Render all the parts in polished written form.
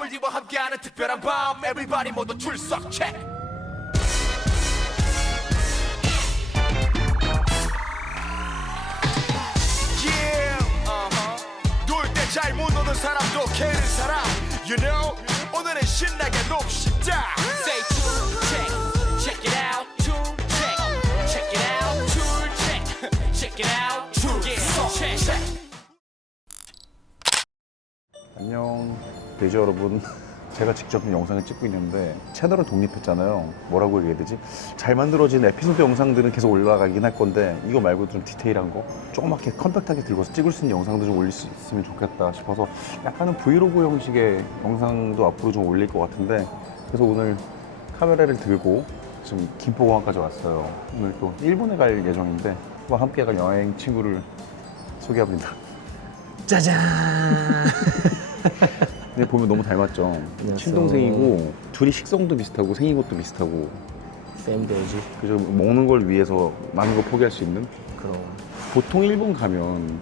W와 함께하는 특별한 밤 Everybody 모두 출석 체크 잘 못 노는 사람도 캐는 사람 You know 오늘은 신나게 놉시다 Say tune check Check it out tune check Check it out tune check Check it out tune check 안녕 돼지 여러분. 제가 직접 영상을 찍고 있는데 채널을 독립했잖아요. 뭐라고 얘기해야 되지? 잘 만들어진 에피소드 영상들은 계속 올라가긴 할 건데 이거 말고 좀 디테일한 거 조그맣게 컴팩트하게 들고서 찍을 수 있는 영상도 좀 올릴 수 있으면 좋겠다 싶어서 약간은 브이로그 형식의 영상도 앞으로 좀 올릴 것 같은데 그래서 오늘 카메라를 들고 지금 김포공항까지 왔어요. 오늘 또 일본에 갈 예정인데 함께 갈 여행 친구를 소개합니다. 짜잔! 근데 보면 너무 닮았죠. 친동생이고 둘이 식성도 비슷하고 생긴 것도 비슷하고. 쌤돼지. 그죠. 먹는 걸 위해서 많은 걸 포기할 수 있는. 그럼. 보통 일본 가면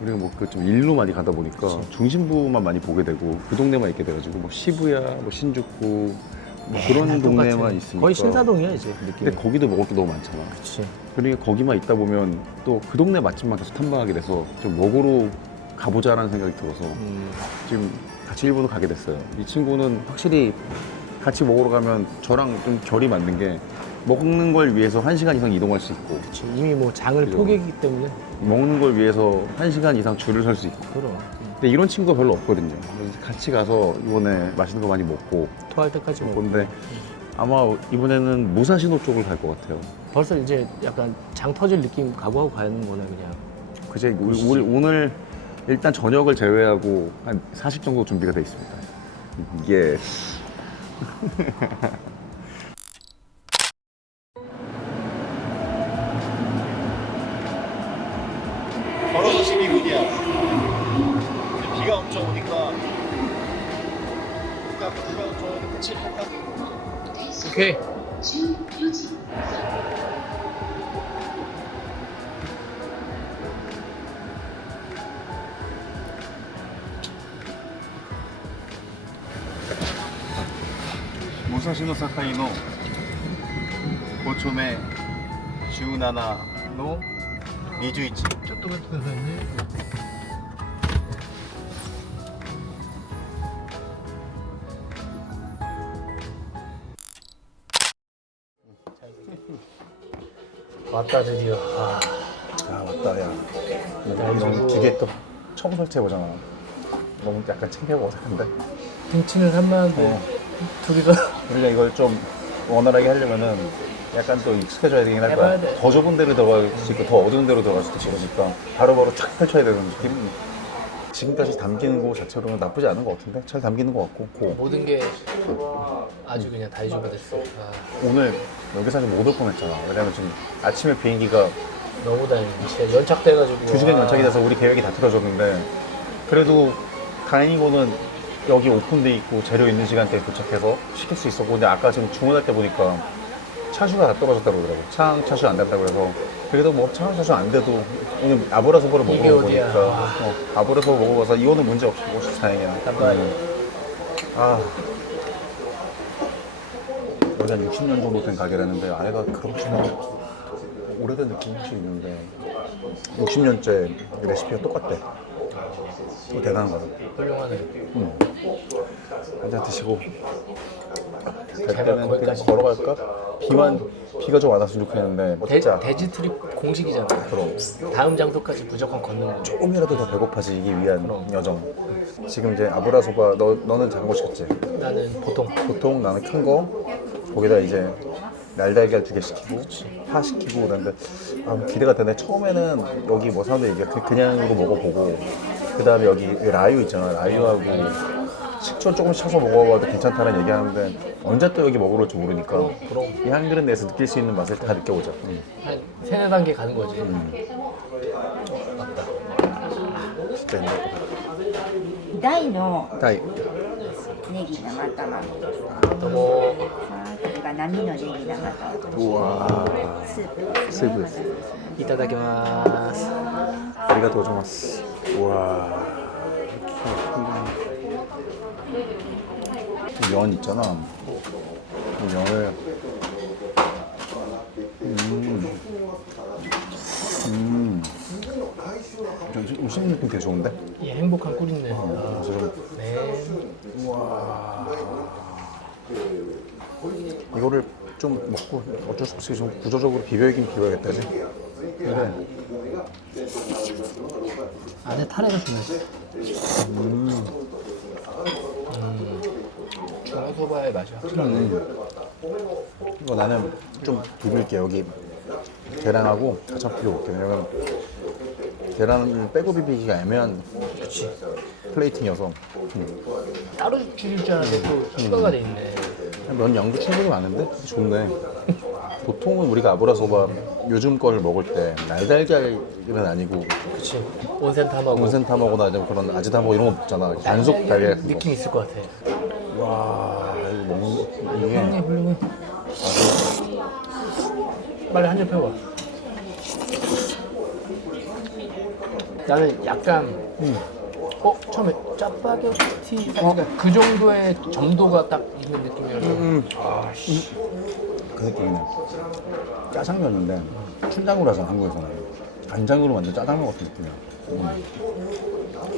우리가 뭐 그 좀 일로 많이 가다 보니까 그치. 중심부만 많이 보게 되고 그 동네만 있게 돼가지고 뭐 시부야, 뭐 신주쿠 뭐 그런 동네만 있으니까. 거의 신사동이야 이제 느낌. 근데 거기도 먹을 게 너무 많잖아. 그치. 그러니까 거기만 있다 보면 또 그 동네 맛집만 계속 탐방하게 돼서 좀 먹으러 가보자라는 생각이 들어서 지금 같이 일본을 가게 됐어요. 이 친구는 확실히 같이 먹으러 가면 저랑 좀 결이 맞는 게 먹는 걸 위해서 1시간 이상 이동할 수 있고 그치. 이미 뭐 장을 그죠. 포기했기 때문에. 먹는 걸 위해서 1시간 이상 줄을 설 수 있고 그럼. 근데 이런 친구가 별로 없거든요. 그래서 같이 가서 이번에 맛있는 거 많이 먹고 토할 때까지 올 먹고. 건데 아마 이번에는 무사시노 쪽을 갈 것 같아요. 벌써 이제 약간 장 터질 느낌 각오하고 가는 거네 그냥. 그제 우리 오늘 일단 저녁을 제외하고 한 40 정도 준비가 돼 있습니다. 예. 걸어서 12분이야. 비가 엄청 오니까 비가 엄청 오니까 칠할까? 오케이. 무사시노 사카이노 고초메 17の21ちょっと待ってくださいね 왔다 드디어. 아 맞다 야 이런 기계 또 처음 설치해보잖아. 너무 약간 창피하고 어색한데 등치는 3만원인데 둘이서 우리가 이걸 좀 원활하게 하려면은 약간 또 익숙해져야 되긴 할 거야. 해봐야 돼. 더 좁은 데로 들어갈 수 있고 더 어두운 데로 들어갈 수도 있고 그러니까 바로바로 착 펼쳐야 되는 느낌. 지금까지 담기는 거 자체로는 나쁘지 않은 것 같은데 잘 담기는 것 같고 모든 게 아주 그냥 다이조가 됐어. 오늘 여기 사실 못 올 뻔했잖아. 왜냐면 지금 아침에 비행기가 너무 다행이다. 진짜 연착돼가지고. 2시간 연착이 돼서 우리 계획이 다 틀어졌는데 그래도 다행히고는 여기 오픈돼 있고 재료 있는 시간대에 도착해서 시킬 수 있었고 근데 아까 지금 주문할 때 보니까 차슈가 다 떨어졌다고 그러더라고. 창 차슈 안 된다고 그래서 그래도 뭐 창 차슈 안 돼도 오늘 아브라소바를 이게 어디야? 먹어보니까 아브라소바 먹어봐서 이거는 문제 없이 먹어서 다행이야. 아 여기 한 60년 정도 된 가게라는데 안에가 그렇지만 오래된 느낌이 확실히 있는데 60년째 레시피가 똑같대. 이거 대단한 거다. 훌륭하네. 한잔 드시고 갈 제발 때는 그냥 거기까지. 걸어갈까? 비가 좀 안 왔으면 좋겠는데 진짜 돼지 트립 공식이잖아. 그럼 다음 장소까지 무조건 걷는 거. 조금이라도 더 배고파지기 위한 여정. 지금 이제 아브라소바 너는 작은 거 시켰지? 나는 보통 나는 큰 거 거기다 이제 날달걀 2개 시키고 파 시키고 그랬는데 기대가 되네. 처음에는 여기 뭐 사람들 얘기가 그냥으로 먹어보고 그 다음에 여기 라유 있잖아. 라유하고 식초 조금씩 쳐서 먹어봐도 괜찮다는 얘기하는데 언제 또 여기 먹으러 올지 모르니까 그럼. 이 한 그릇 내에서 느낄 수 있는 맛을 다 느껴보자. 한 3-4단계 가는 거지. 진짜 힘들다. 大の 다이 ネギ生卵 너무 これが波のネギ生卵 우와 スープですね 스ープ まずですね 이타다키마스. 아리가또 고자이마스. 우와 면 있잖아. 이 면을 좀 씹는 느낌 되게 좋은데? 이 행복한 꿀인데. 그래서 좀 네. 이거를 좀 먹고 어쩔 수 없이 좀 구조적으로 비벼야긴 비벼야겠다지. 그래. 안에 타레가 좋네. 중화소바의 맛이야. 이거 나는 좀 비빌게. 여기 계란하고 같이 비벼 볼게. 왜냐면 계란을 빼고 비비기가 애매한 플레이팅이어서. 따로 줄일 줄 알았는데 또 추가가 돼 있네. 면 양도 충분히 많은데 좋네. 보통은 우리가 아브라소바 요즘 걸 먹을 때 날달걀은 아니고 그치. 온센 탐하고 온센 타먹거나 좀 그런 아지타먹 이런 거 먹잖아. 단속 달걀 같은 거. 느낌 있을 것 같아. 와 이거 먹는 이게 훌륭해, 훌륭해. 빨리 한 입 해봐. 나는 약간 처음에 짜파게티 그러니까 그 정도의 점도가 딱 있는 느낌이라서 그 느낌이네. 짜장면인데 춘장으로 하잖아 한국에서는. 간장으로 만든 짜장면 같은 느낌이야.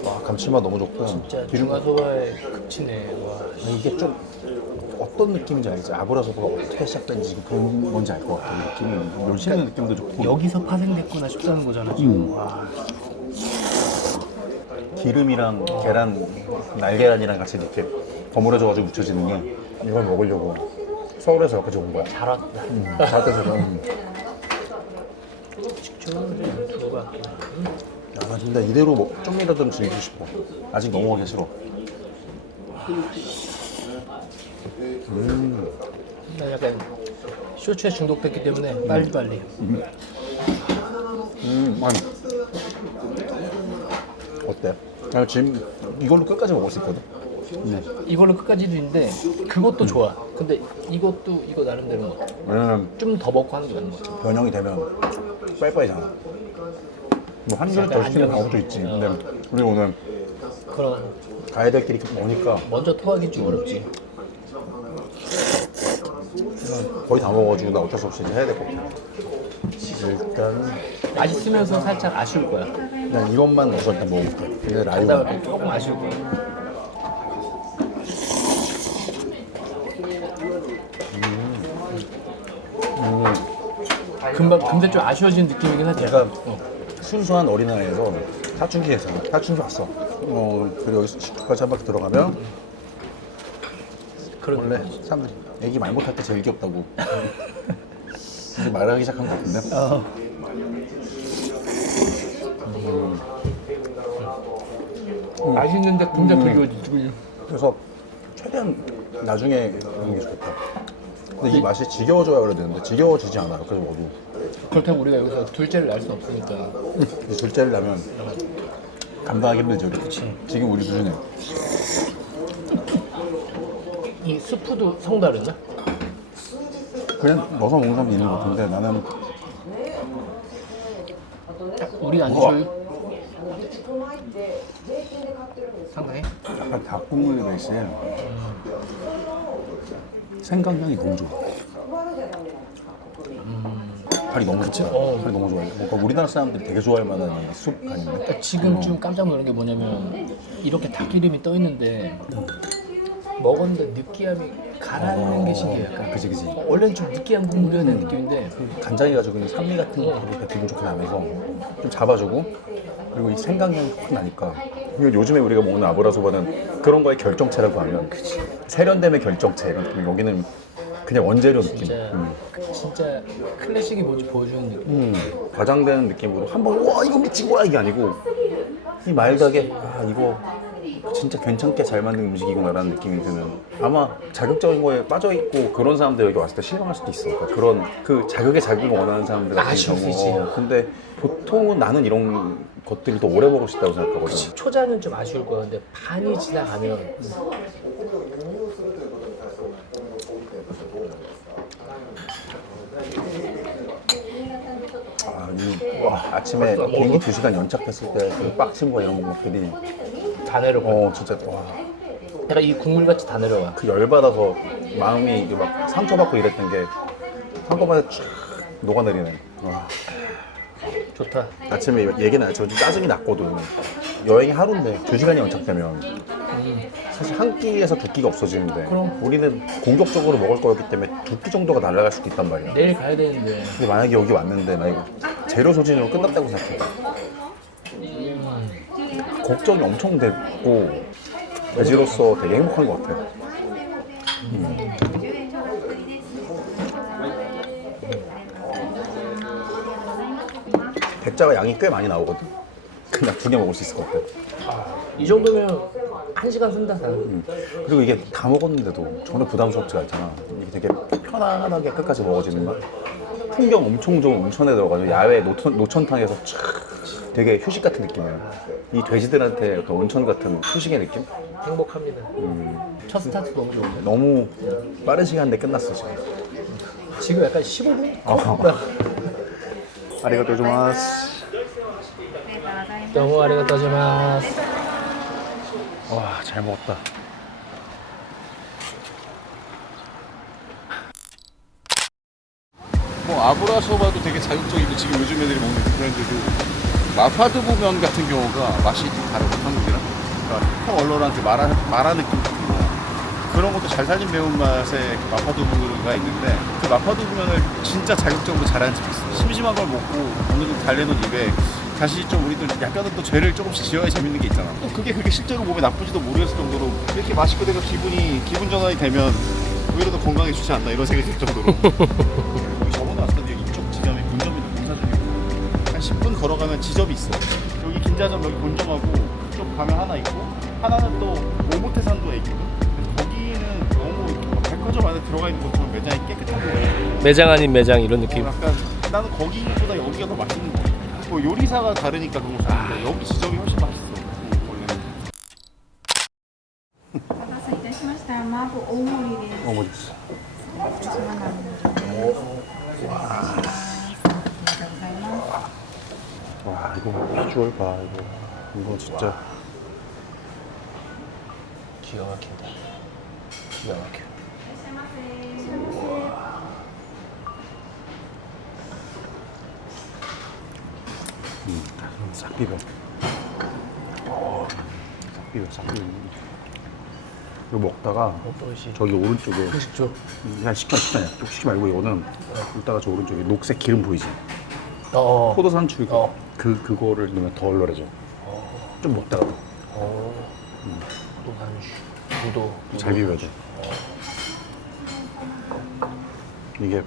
와 감칠맛 너무 좋고. 진짜 중화소바의 극치네. 와. 이게 좀 어떤 느낌인지 알지? 아브라소바가 어떻게 시작된지 그런 뭔지 알 것 같아. 이 느낌이 멸 씹는 느낌도 좋고. 여기서 파생됐구나 싶다는 거잖아 지금. 와. 기름이랑 계란, 날계란이랑 같이 이렇게 버무려져가지고 묻혀지는 게 이걸 먹으려고 서울에서 여기까지 온 거야. 잘 왔다. 잘 돼서. 식초를 들어가. 야, 나 진짜 이대로 좀이라도 좀 즐기고 싶어. 아직 넘어가기 싫어. 나 약간 쇼츠에 중독됐기 때문에 빨리빨리. 아니. 어때? 나 지금 이걸로 끝까지 먹을 수 있거든. 이걸로 끝까지도 있는데 그것도 좋아. 근데 이것도 이거 나름대로 뭐 왜냐면 좀 더 먹고 하는 게 맞는 것 같아. 변형이 되면 빨빨이잖아. 뭐 한 그릇 더 시키는 방법도 있지. 근데 우리 오늘 그럼 가야 될 길이 머니까 먼저 토하기 좀 어렵지. 거의 다 먹어가지고 나 어쩔 수 없이 이제 해야 될 것 같아. 일단 맛있으면서 살짝 아쉬울 거야. 그냥 이것만 넣어서 일단 먹어볼게. 근데 라이브 그다음에 조금 아쉬울 거야. 금세 좀 아쉬워지는 느낌이긴 하지. 얘가 순수한 어린아이에서 사춘기 했잖아. 사춘기 왔어. 그리고 여기 식구까지 한 바퀴 들어가면 원래 사람들이 애기 말 못할 때 제일 귀엽다고 이제 말하기 시작한 것 같은데. 맛있는데 금세 그리워지고. 그래서 최대한 나중에 그런 게 좋겠다. 근데 이 맛이 지겨워져야 그래야 되는데 지겨워지지 않아요. 그래서 먹어도. 그렇다고 우리가 여기서 둘째를 낳을 수 없으니까. 근데 둘째를 낳으면 감당하기 힘들죠. 그치. 지금 우리 수준에. 이 스프도 성다르나? 그냥 넣어서 먹는 사람도 있는 것 같은데 나는 우리 안주 상당히 약간 닭국물 베이스에 생강향이 너무 좋아. 살이 너무 좋아. 살이 너무 좋아해. 그러니까 우리나라 사람들이 되게 좋아할 만한 숲 아닌데? 그러니까 지금 좀 깜짝 놀란 게 뭐냐면 이렇게 닭기름이 떠 있는데 먹었는데 느끼함이 가라앉는 게 신기해. 약간. 그치. 원래는 좀 느끼한 국물이어야 되는 느낌인데 간장이 가지고 있는 산미 같은 거 이렇게 기분 좋게 나면서 좀 잡아주고 그리고 이 생강향이 확 나니까 그리고 요즘에 우리가 먹는 아브라소바는 그런 거의 결정체라고 하면 세련됨의 결정체 이런 느낌. 여기는 그냥 원재료 느낌. 진짜 클래식이 뭔지 보여주는 느낌. 과장되는 느낌으로 한번 와 이거 미친 거야 이게 아니고 이 마일드하게 아 이거 진짜 괜찮게 잘 만든 음식이구나라는 느낌이 드는. 아마 자극적인 거에 빠져 있고 그런 사람들 여기 왔을 때 실망할 수도 있어. 그러니까 그런 그 자극의 자극을 원하는 사람들 같은 아쉬울 수 있지. 근데 보통은 나는 이런 것들을 더 오래 먹을 수 있다고 생각하거든. 초장은 좀 아쉬울 거야. 근데 반이 지나가면 아침에 비행기 2시간 연착했을 때 그 빡친 거 이런 것들이 다 내려가. 진짜 와 약간 이 국물같이 다 내려와. 그 열받아서 마음이 이게 막 상처받고 이랬던 게 한꺼번에 쫙 녹아내리네. 와. 좋다. 아침에 얘기는 저 좀 짜증이 났거든. 여행이 하루인데 2시간이 연착되면 사실 한 끼에서 두 끼가 없어지는데 그럼. 우리는 공격적으로 먹을 거였기 때문에 두 끼 정도가 날아갈 수도 있단 말이야. 내일 가야 되는데. 근데 만약에 여기 왔는데 나 이거 제로 소진으로 끝났다고 생각해. 걱정이 엄청 됐고 돼지로서 되게 행복한 것 같아. 대짜가 양이 꽤 많이 나오거든. 그냥 2개 먹을 수 있을 것 같아. 이 정도면 1시간 쓴다, 나는. 그리고 이게 다 먹었는데도 전혀 부담스럽지가 않잖아. 이게 되게 편안하게 끝까지 먹어지는 맛. 풍경 엄청 좋은 온천에 들어가서 야외 노천탕에서 촥 되게 휴식 같은 느낌이야. 이 돼지들한테 그 온천 같은 휴식의 느낌? 행복합니다. 첫 스타트 너무 좋은데. 너무 빠른 시간 내에 끝났어 지금. 지금 약간 15분? 아리가또 고자이마스. 너무 아리가또지마스. 와, 잘 먹었다. 뭐 아브라소바도 되게 자극적이고 지금 요즘 애들이 먹는 브랜드도 마파두부면 같은 경우가 맛이 좀 다르고 한국이랑 그러니까 얼얼한테 마라 느낌 같은 거 그런 것도 잘 살린 매운맛의 마파두부가 있는데 그 마파두부면을 진짜 자극적으로 잘하는 집이 있어. 심심한 걸 먹고 어느 정도 달래놓은 입에 다시 좀 우리도 약간은 또 죄를 조금씩 지어야 재밌는 게 있잖아. 또 그게 실제로 몸에 나쁘지도 모르겠을 정도로 이렇게 맛있고 내가 기분 전환이 되면 오히려 더 건강에 좋지 않나 이런 생각이 들 정도로 여기 저번에 왔을 때 여기 이쪽 지점에 본점이 본사점이고 한 10분 걸어가면 지점이 있어. 여기 긴자점 여기 본점하고 좀 가면 하나 있고 하나는 또 오모테산도에 있거든. 근데 거기는 너무 백화점 안에 들어가 있는 것처럼 매장이 깨끗한 거야. 매장 아닌 매장 이런 느낌. 약간 나는 거기보다 여기가 더 맛있는 거 같아. 뭐 요리사가 다르니까 그런 거 같은데 여기 지점이 훨씬 맛있어. 원래는. お待たせいたしました。麻婆大盛りです。 어머니. 島並の状態です。ありがとうございます。 와, 이거 비주얼 봐, 이거 진짜. 기가 막힌다. 기가 막혀. 싹 비벼. 싹 비벼, 싹 비벼. 이거 먹다가 어떠시? 저기 오른쪽에 식초. 그냥 식판이야. 또 시키 말고 이거는 이따가 저 오른쪽에 녹색 기름 보이지? 어. 포도산 줄 어. 그거를 넣으면 더 얼얼해져. 좀 먹다가 또 한슈. 무도. 잘 비벼야지. 이게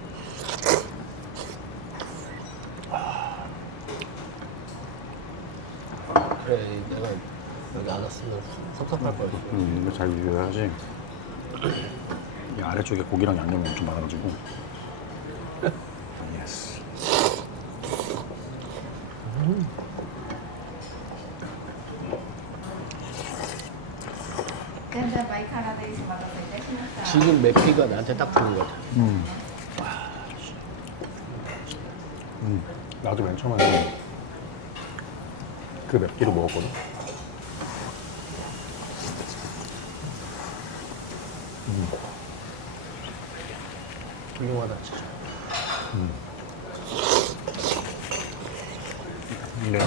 그래, 내가 여기 안 왔으면 섭섭할 거야. 이거 잘 비벼야지. 이 아래쪽에 고기랑 양념이 엄청 많아가지고. 예스. 지금 맵피가 나한테 딱 좋은 것 같아. 나도 맨 처음에 그 맵기로 먹었거든. 훌륭하다, 진짜. 근데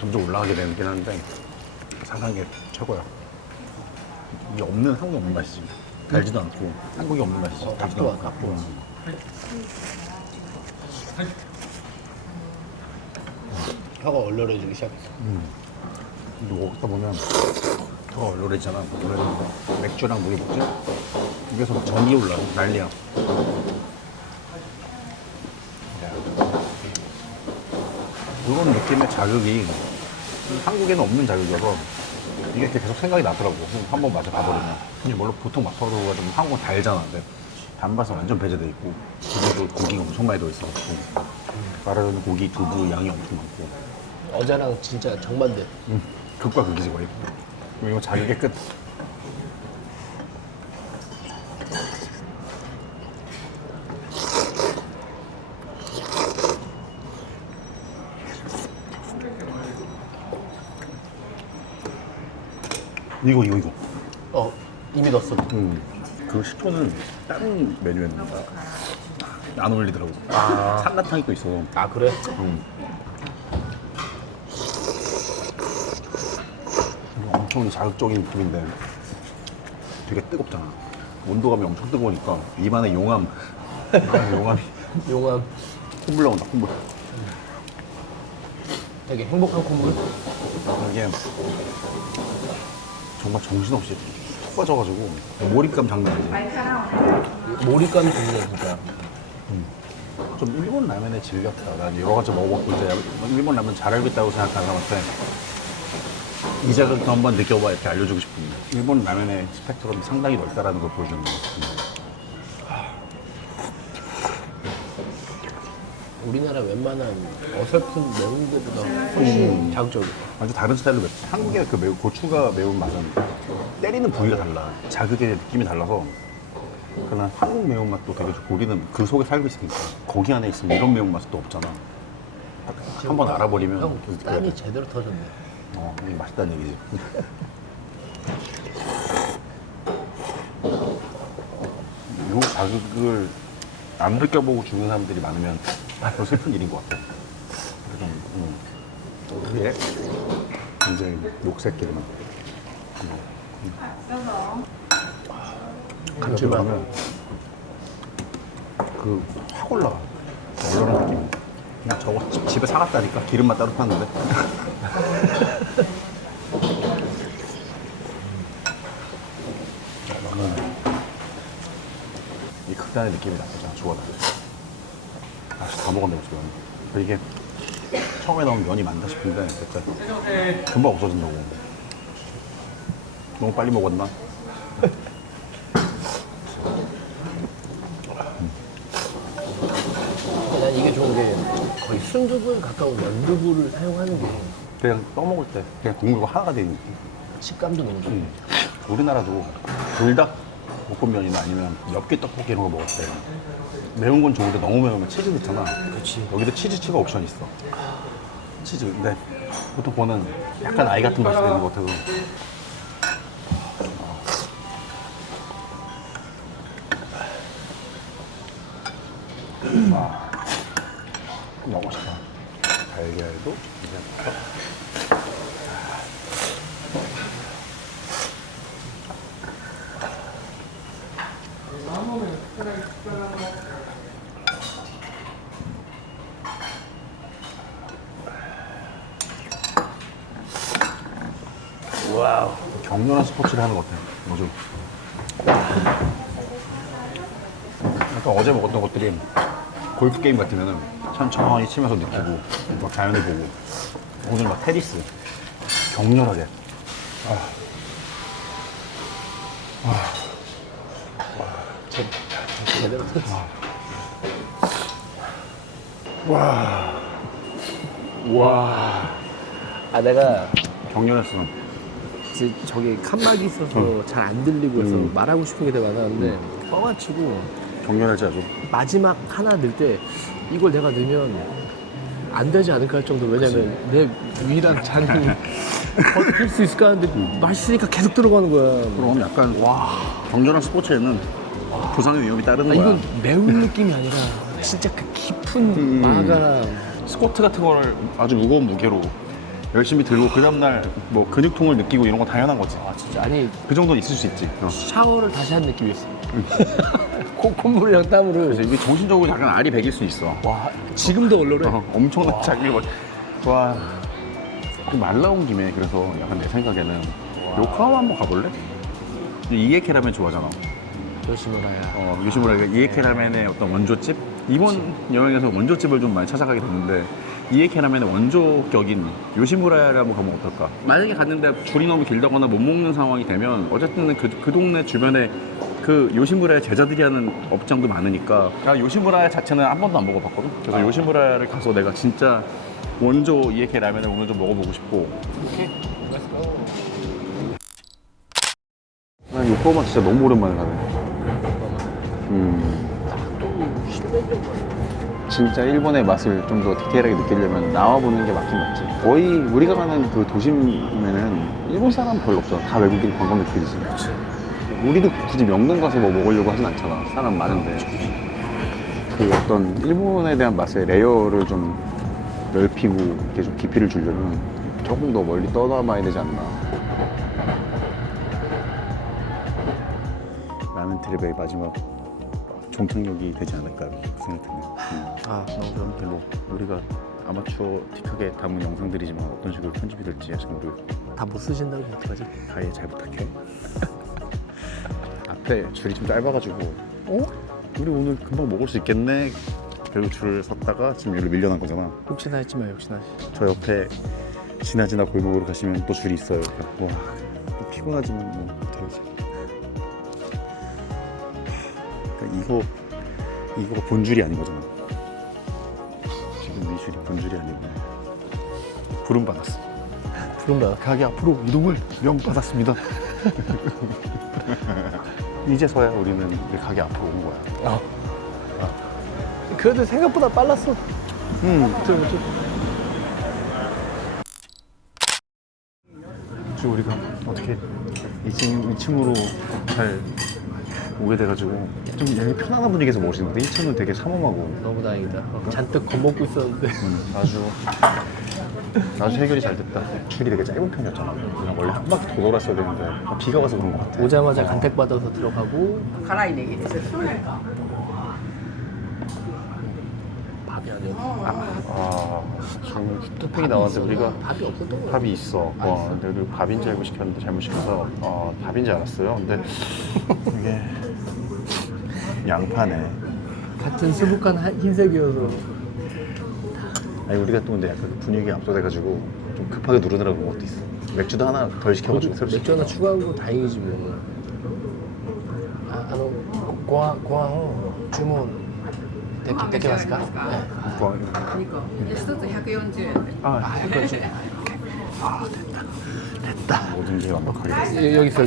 점점 올라가게 되긴 한데 사는 게 최고야. 이게 없는 한국에 없는 맛이지. 달지도 않고 한국에 없는 맛이지. 닭도 와, 닭도 와. 혀가 얼얼해지기 시작했어. 근데 먹다 보면 더 얼얼해지잖아. 원래는 맥주랑 물이 먹지? 입에서 막 전이 올라. 난리야. 야. 그런 느낌의 자극이 한국에는 없는 자극이어서 이게 계속 생각이 나더라고. 한번 마저 가버리면. 근데 물론 보통 마파두부가 좀 한국은 달잖아. 근데 단맛은 완전 배제돼 있고 그리고 고기가 엄청 많이 들어있어가지고 마라는 고기, 두부 양이 엄청 많고 어제랑 진짜 정반대. 극과 극이지 거의. 이거 자극의 끝. 이거. 어, 이미 넣었어. 그 식초는 다른 메뉴였는데 안 어울리더라고. 삼계탕이 또 있어. 아 그래? 엄청 자극적인 품인데 되게 뜨겁잖아. 온도감이 엄청 뜨거우니까 입안에 용암, 용암이 용암. 콧물 나온다. 콧물. 되게 행복한 콧물. 이게 정말 정신없이 푹 빠져가지고 몰입감 장난 아니지. 몰입감이 좋네 진짜. 좀 일본 라면에 질렸다. 난 여러 가지 먹어봤고 이제 일본 라면 잘 알겠다고 생각하는 사람한테 이 자극도 한번 느껴봐 이렇게 알려주고 싶은데 일본 라면의 스펙트럼이 상당히 넓다라는 걸 보여주는 것 같습니다. 우리나라 웬만한 어설픈 매운 데보다 훨씬 자극적이야. 완전 다른 스타일로 맵지. 한국의 그 고추가 매운 맛은 때리는 부위가 달라. 자극의 느낌이 달라서. 그러나 한국 매운맛도 되게 좋고 우리는 그 속에 살고 있으니까 거기 안에 있으면 이런 매운맛은 또 없잖아. 한번 알아버리면 형 좀 땀이 느껴야 돼. 제대로 터졌네. 이게 맛있다는 얘기지. 요 자극을 안 느껴보고 죽는 사람들이 많으면 더 슬픈 일인 것 같아. 그래서 그게 굉장히 녹색기름만. 감칠맛. 하면 그 확 올라가. 얼얼한 느낌. 그냥 저거 집에 사갔다니까 기름만 따로 파는데. 이 극단의 느낌이 나쁘지 않아. 좋아. 다 먹었네 지금. 이게 처음에 나온 면이 많다 싶은데 진짜 금방 없어진다고. 너무 빨리 먹었나? 난 이게 좋은 게 거의 순두부에 가까운 연두부를 사용하는 게 그냥 떠먹을 때 그냥 국물과 하나가 되는 느낌. 식감도 너무 좋고. 우리나라도 불닭 볶음면이나 아니면 엽기 떡볶이 이런 거 먹을 때 매운 건 좋은데 너무 매우면 치즈 넣잖아. 그치. 여기도 치즈 추가 옵션이 있어. 치즈. 근데 보통 그거는 약간 아이 같은 맛이 되는 것 같아서. 너무 맛있다. 달걀도 그냥 와우. 격렬한 스포츠를 하는 것 같아요. 요즘. 약간 어제 먹었던 것들이 골프 게임 같으면은 천천히 치면서 느끼고 막 자연을 보고 오늘 막 테니스 격렬하게. 제대로 터졌어. 아 내가 격렬했어. 이제 저기 칸막이 있어서 잘 안 들리고 해서 말하고 싶은 게 되게 많았는데 뻥아치고 격렬하지 아주. 마지막 하나 넣을 때 이걸 내가 넣으면 안 되지 않을까 할 정도로 왜냐면 내 유일한 잔을 버틸 수 있을까 하는데 맛있으니까 계속 들어가는 거야. 그럼 약간 격렬한 스포츠에는 부상의 위험이 따르는 아, 거야. 이건 매운 느낌이 아니라 진짜 그 깊은 마가 스쿼트 같은 거를 아주 무거운 무게로 열심히 들고 그 다음날 뭐 근육통을 느끼고 이런 거 당연한 거지. 진짜 아니 그 정도는 있을 수 있지. 샤워를 다시 한 느낌이었어. 콧물이랑 땀으로. 그래서 이게 정신적으로 약간 알이 배길 수 있어. 와 지금도 얼얼해. 엄청난 자극을 받. 와. 말 나온 김에 그래서 약간 내 생각에는 요코하마 한번 가볼래? 이에케 라멘 좋아하잖아. 조심해라야. 요시무라가 이에케 라멘의 어떤 원조집? 이번 여행에서 원조집을 좀 많이 찾아가게 됐는데 이에케 라멘의 원조격인 요시무라를 한번 가면 어떨까? 만약에 갔는데 줄이 너무 길다거나 못 먹는 상황이 되면 어쨌든 그 동네 주변에 그 요시무라의 제자들이 하는 업장도 많으니까 요시무라 자체는 한 번도 안 먹어봤거든? 그래서 요시무라를 가서 내가 진짜 원조 이에케 라멘을 오늘 좀 먹어보고 싶고. 난 요코하마 진짜 너무 오랜만에 가네. 진짜 일본의 맛을 좀 더 디테일하게 느끼려면 나와보는 게 맞긴 맞지. 거의 우리가 가는 그 도심에는 일본 사람 별로 없잖아. 다 외국인 관광객들이지. 우리도 굳이 명동 가서 뭐 먹으려고 하진 않잖아. 사람 많은데. 그 어떤 일본에 대한 맛의 레이어를 좀 넓히고 이렇게 좀 깊이를 주려면 조금 더 멀리 떠나봐야 되지 않나. 라면 트립의 마지막 종착역이 되지 않을까 생각되네요. 아 너무 좋아. 별로 우리가 아마추어 틱하게 담은 영상들이지만 어떤 식으로 편집이 될지 아직 모르겠고. 다 못 쓰신다고 어떡하지? 아예 잘 부탁해. 앞에 줄이 좀 짧아가지고 우리 오늘 금방 먹을 수 있겠네. 결국 줄을 섰다가 지금 여기로 밀려난 거잖아. 혹시나 했지만 역시나. 저 옆에 지나지나 골목으로 가시면 또 줄이 있어요. 와 피곤하지만 뭐 어떡하지. 그러니까 이거가 본줄이 아닌 거잖아. 지금 이 줄이 본줄이 아니고 부름 받았어. 그런가? 가게 앞으로 이동을 명받았습니다. 이제서야 우리는 이 가게 앞으로 온 거야. 그래도 생각보다 빨랐어. 지금 우리가 어떻게 2층으로 잘 오게 돼가지고 좀 여기 편안한 분위기에서 먹을 수 있는데 1층은 되게 삼엄하고 너무 다행이다. 잔뜩 겁먹고 있었는데. 아주 해결이 잘 됐다. 줄이 되게 짧은 편이었잖아. 그냥 원래 한 바퀴 더 돌았어야 되는데 비가 와서 그런 것 같아. 오자마자 간택 받아서 들어가고. 밥이 아니었어. 지금 뚝배기 나왔는데 우리가 밥이 없었던 거야. 밥이 있어. 근데 우리 밥인 줄 알고 시켰는데 잘못 시켜서 밥인 줄 알았어요. 근데 이게 양파네. 같은 수북한 흰색이어서. 아니 우리가 또 근데 약간 분위기에 앞서돼가지고 좀 급하게 누르느라고 그런 것도 있어. 맥주도 하나 덜 시켜가지고 새로 맥주 하나 시켰어. 추가한 거 다행이지 뭐. 고항 주문 되게 맛있까? 네. 一つ140円で 모든 게 완벽하게 됐어. 여기 있어.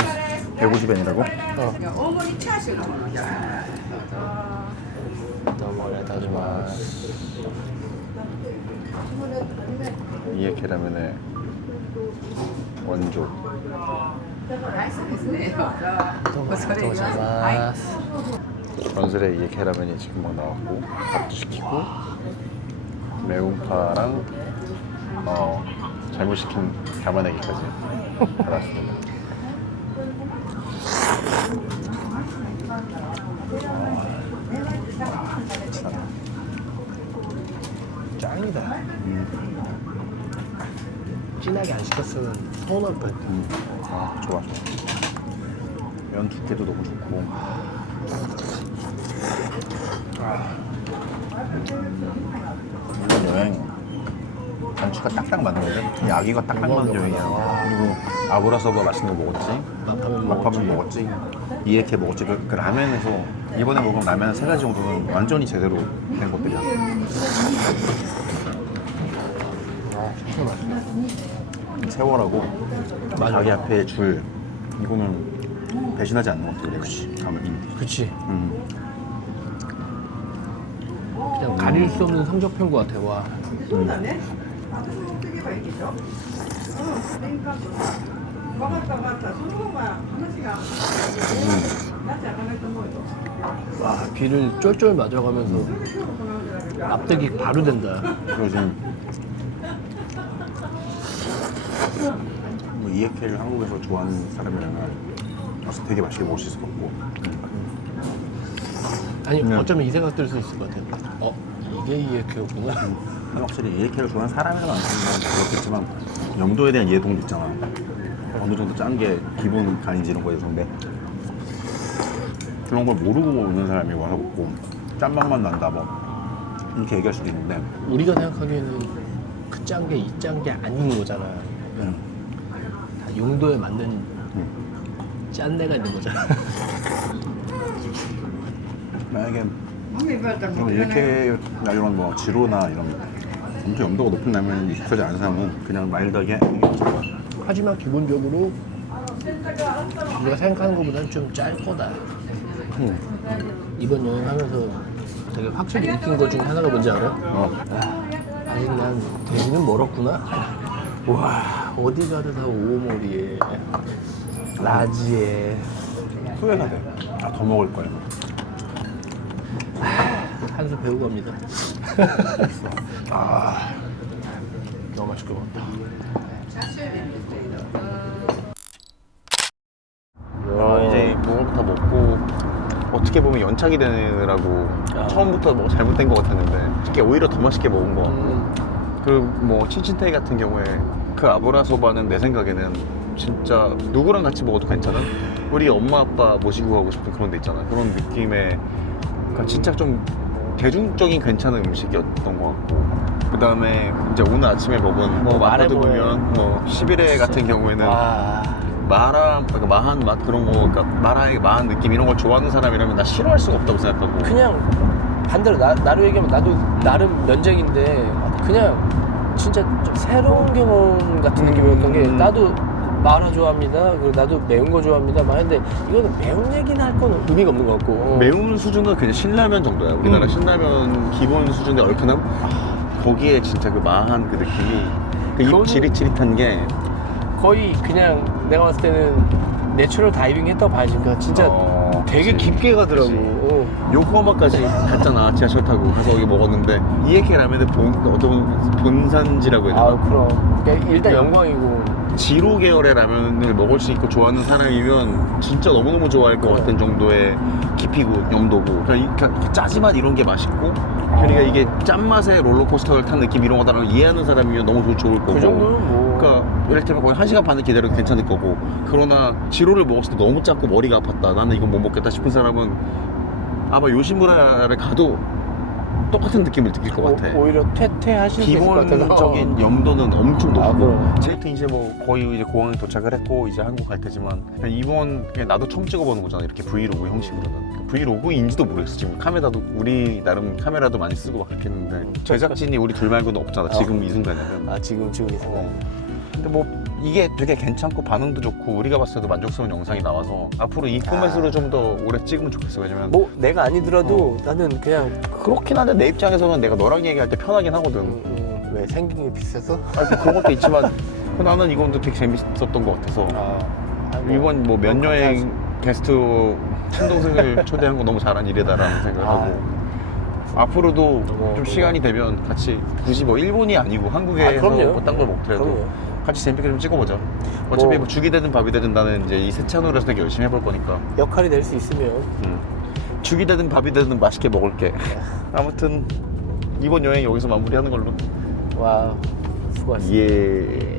150엔이라고? 大盛りチャーシューのものじゃない 너무 오래다지마스. 이에 계라면의 원조. ライスですねどうぞ恐れ入りますはい 고생하셨습니다. 전설의 이에 계라면이 지금 막 나왔고 밥도 시키고 매운파랑 잘못 시킨 담아내기까지 받았습니다. 진하다. 짱이다. 진하게 안 시켰으면 서운할 뻔. 좋아. 면 두께도 너무 좋고. 이번 여행 단추가 딱딱 맞는데 이 아기가 딱 맞는 여행이야. 그리고 아브라서바 맛있는 거 먹었지. 마파면 먹었지. 이에케 먹었지. 그 라면에서 이번에 먹은 라면 3가지 정도는 완전히 제대로 된 것들이야. 세월하고 가게 앞에 줄 이거는 배신하지 않는 것 같아. 그치. 가면 그치. 그냥 가릴 수 없는 성적표인 것 같아. 와. そうだねあと持っていけばいいでしょ年間とか分かった分かったその方が話がなっちゃいかないと思うよ 와, 귀를 쫄쫄 맞아가면서 납득이 바로 된다. 그리고 지금 뭐 이에케를 한국에서 좋아하는 사람이라면 와서 되게 맛있게 먹을 수 있을 것 같고. 아니, 어쩌면 이 생각 들 수 있을 것 같아. 이게 이에케였구나. 확실히 이에케를 좋아하는 사람이라면 그렇겠지만 염도에 대한 이해도도 있잖아. 어느 정도 짠 게 기본 간인지 이런 거에 대해서인데 그런 걸 모르고 오는 사람이 와서 먹고 짠맛만 난다 뭐 이렇게 얘기할 수도 있는데 우리가 생각하기에는 그 짠 게 이 짠 게 아닌 거잖아. 다 용도에 맞는 짠내가 있는 거잖아. 만약에 그럼 이렇게 이런 뭐 지로나 이런 엄청 염도가 높은 라면이 익숙하지 않은 사람은 그냥 마일드하게 하지만 기본적으로 우리가 생각하는 것보다는 좀 짤 거다. 이번 여행하면서 되게 확실히 느낀 것 중에 하나가 뭔지 알아? 아직 난 대지는 멀었구나. 와, 어디 가도 다 오모리에 라지에 후회가 돼. 아, 더 먹을 걸. 한수 배우고 갑니다. 아, 너무 맛있게 먹었다. 이제 먹을 거 다 먹고 어떻게 보면 연착이 되느라고 처음부터 뭐 잘못된 것 같았는데 이게 오히려 더 맛있게 먹은 것 같고 그 뭐 친친테이 같은 경우에 그 아브라소바는 내 생각에는 진짜 누구랑 같이 먹어도 괜찮은 우리 엄마 아빠 모시고 가고 싶은 그런 데 있잖아. 그런 느낌의 그러니까 진짜 좀 대중적인 괜찮은 음식이었던 것 같고 그 다음에 이제 오늘 아침에 먹은 뭐 마파도 마레모에. 보면 뭐 11회 같은 경우에는 와. 마라, 그러니까 마한 맛 그런 거, 그러니까 마라의 마한 느낌 이런 걸 좋아하는 사람이라면 나 싫어할 수가 없다고 생각하고. 그냥 반대로 나로 얘기하면 나도 나름 면쟁인데 그냥 진짜 좀 새로운 경험 같은 느낌이었던 게 나도 마라 좋아합니다. 그리고 나도 매운 거 좋아합니다. 막 했는데 이거는 매운 얘기나 할 건 의미가 없는 것 같고. 매운 수준은 그냥 신라면 정도야. 우리나라 신라면 기본 수준의 얼큰함. 거기에 진짜 그 마한 그 느낌이 그 입 그거는- 지릿지릿한 게 거의 그냥 내가 봤을 때는 내추럴 다이빙 했다고 봐야지. 그러니까 진짜 되게 그치. 깊게 가더라고. 그치. 요코하마까지 갔잖아. 지하철 타고 가서 여기 먹었는데 이에케 라면의 어떤 본산지라고 해야 되나? 아 그럼 그러니까 일단 영광이고. 지로 계열의 라면을 먹을 수 있고 좋아하는 사람이면 진짜 너무너무 좋아할 것 같은 정도의 깊이고 염도고 그러니까 짜지만 이런 게 맛있고 그러니까 이게 짠맛의 롤러코스터를 탄 느낌 이런 거다라고 이해하는 사람이면 너무 좋을 거고 그 정도는 뭐. 그러니까 이를테면 거의 1시간 반을 기다려도 괜찮을 거고 그러나 지로를 먹었을 때 너무 작고 머리가 아팠다 나는 이건 못 먹겠다 싶은 사람은 아마 요시무라를 가도 똑같은 느낌을 느낄 것 같아. 오히려 퇴퇴하실 수 있을 것 같아서. 기본적인 염도는 엄청 높고 그럼. 제이트 이제 뭐 거의 이제 공항에 도착을 했고 이제 한국 갈 테지만 그냥 이번 그냥 나도 처음 찍어보는 거잖아 이렇게 브이로그 형식으로는 브이로그인지도 모르겠어 지금 카메라도 우리 나름 카메라도 많이 쓰고 막 그렇게 했는데 제작진이 우리 둘 말고는 없잖아 지금 이 순간에는. 아 지금 이 순간. 근데 뭐 이게 되게 괜찮고 반응도 좋고 우리가 봤을 때도 만족스러운 영상이 나와서 앞으로 이 포맷으로 좀 더 오래 찍으면 좋겠어. 왜냐면 뭐 내가 아니더라도 나는 그냥 그렇긴 한데 내 입장에서는 내가 너랑 얘기할 때 편하긴 하거든. 왜 생긴 게 비싸서? 아니, 뭐 그런 것도 있지만 나는 이건 되게 재밌었던 것 같아서 이번 뭐 면 여행 게스트 친동생을 초대한 거 너무 잘한 일이다라는 생각을 하고 앞으로도 좀 시간이 되면 같이 굳이 뭐 일본이 아니고 한국에서 그럼요. 뭐 딴 걸 먹더라도 그럼요. 같이 재밌게 좀 찍어보자. 어차피 뭐 죽이 되든 밥이 되든 나는 이제 이 새 채널에서 되게 열심히 해볼 거니까 역할이 될 수 있으면 죽이 되든 밥이 되든 맛있게 먹을게. 아무튼 이번 여행 여기서 마무리하는 걸로. 와 수고하셨습니다. 예.